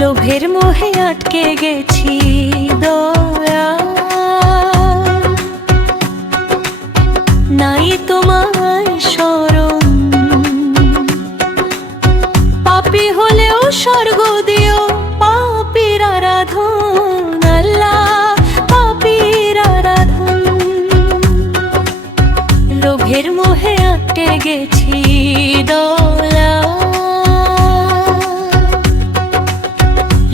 লোভের মোহে আটকে গেছি দয়া, নাই তোমার শরণ। পাপী হলেও স্বর্গ দিও, পাপীর আরাধন আল্লাহ, পাপীর আরাধন। লোভের মোহে আটকে গেছি দয়া,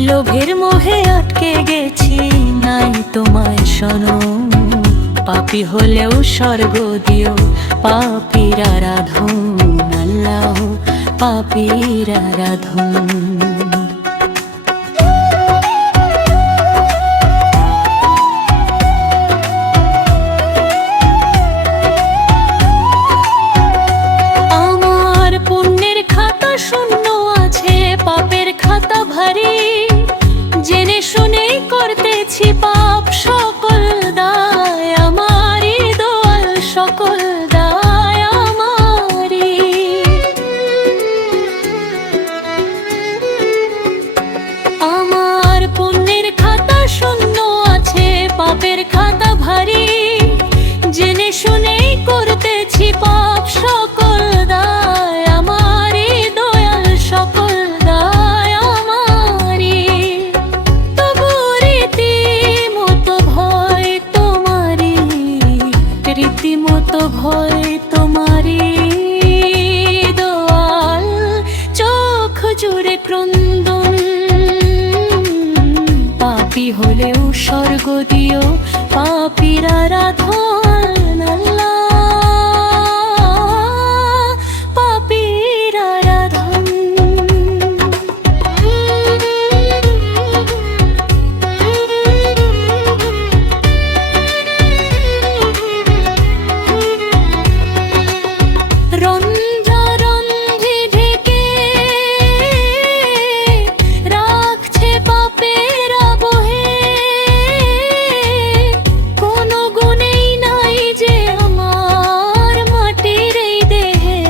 লোভের মোহে আটকে গেছি, নাই তোমায় শরণ। পাপী হলেও স্বর্গ দিও, পাপীর আরাধন আল্লাহ, পাপীর আরাধন। আমার পুণ্যের খাতা শূন্য আছে, পাপের খাতা ভারী। জেনে শুনেই করতেছি পাপ, সকল দায় আমারই দোয়াল, সকল দায় আমারই। আমার পুণ্যের খাতা শূন্য আছে, পাপের খাতা ভারী। জেনে শুনেই করতেছি পাপ, সকল দায় আমারই দয়াল, সকল দায় আমারই। তবু রীতিমতো ভয় তোমারই, রীতিমতো ভয় তোমারই দয়াল। চোখ জুড়ে ক্রন্দন, পাপী হলেও স্বর্গ দিও, পাপীর আরাধন আল্লাহ, পাপীর আরাধন। রঞ্জারঞ্জি ঢেকে রাখছে পাপের আবহে, কোনো গুণেই নাই যে আমার মাটির এই দেহে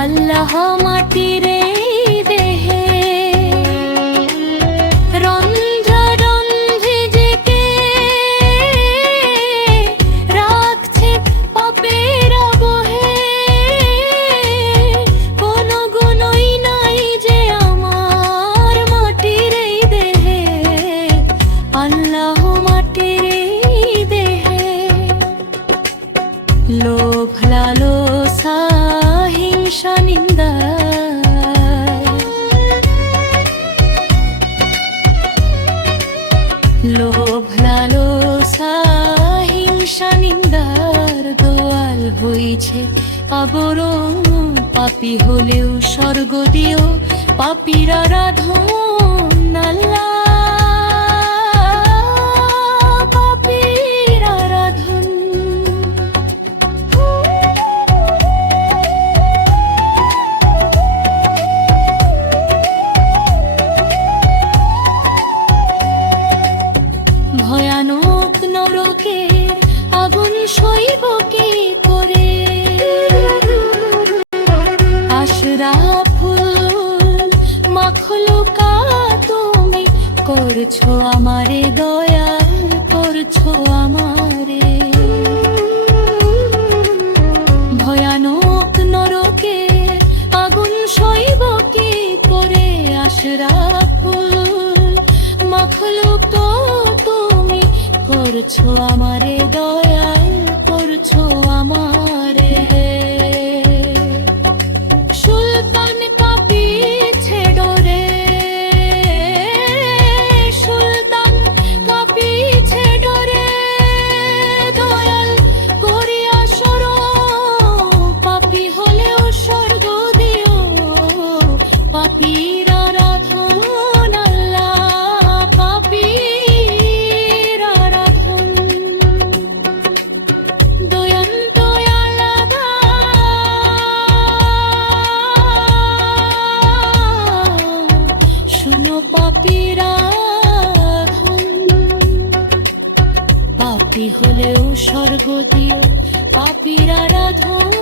আল্লাহ, মাটির এই দেহে। রঞ্জারঞ্জি ঢেকে রাখছে পাপের আবহে, কোনো গুণই নাই যে আমার মাটির এই দেহে আল্লাহ, মাটির এই দেহে। লোভ লালসা হিংসা নিন্দা, লোভ লালসা হিংসা নিন্দার দোয়াল হইছে আবরণ। পাপী হলেও স্বর্গ দিও, পাপীর আরাধন আল্লাহ, পাপীর আরাধন। ভয়ানক নরকের আগুন সইব কি করে, আশরাফুল মাখলুকা তুমি করছো আমারে দয়াল, করছো আমারে। ভয়ানক নরকের আগুন সইব কি করে, আশরাফুল মাখলুকা তুমি করছো আমারে দয়াল, করছো আমারে। সুলতান কাঁপিছে ডরে, সুলতান কাঁপিছে ডরে, দয়াল করিয়া শরণ। পাপী হলেও স্বর্গ দিও, পাপীর আরাধন আল্লাহ, পাপীর আরাধন। দয়াল দয়াল শুনো পাপীর আরাধন। পাপী হলেও স্বর্গ দিও, পাপীর আরাধন।